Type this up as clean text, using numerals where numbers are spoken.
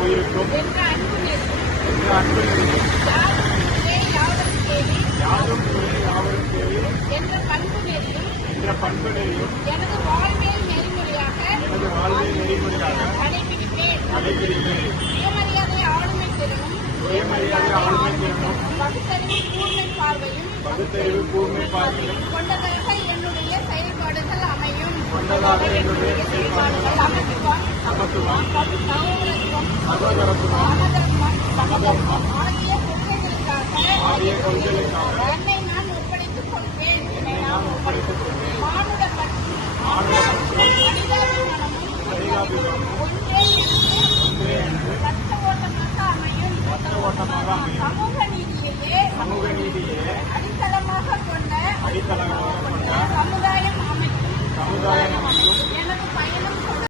உயிருக்கும் என்ற அன்பு நெறியும் யாரும் யாவரும் கேள்வி என்ற பண்பு நெறியும் எனது வாழ்வியல் நெறிமுறையாக கடைபிடிப்பேன். கடைபிடிப்பேன். சுயமரியாதை ஆளுமை திறனும் பகுத்தறிவு கூர்மை பார்வையும் கொண்டதாக என்னுடைய செயல்பாடுகள் அமையும். சமத்துவம், சகோதரத்துவம் ஆகிய கொள்கைகளுக்காக என்னை நான் ஒப்படைத்துக் கொள்வேன். மானுட பற்றும் மனிதாபிமானமும்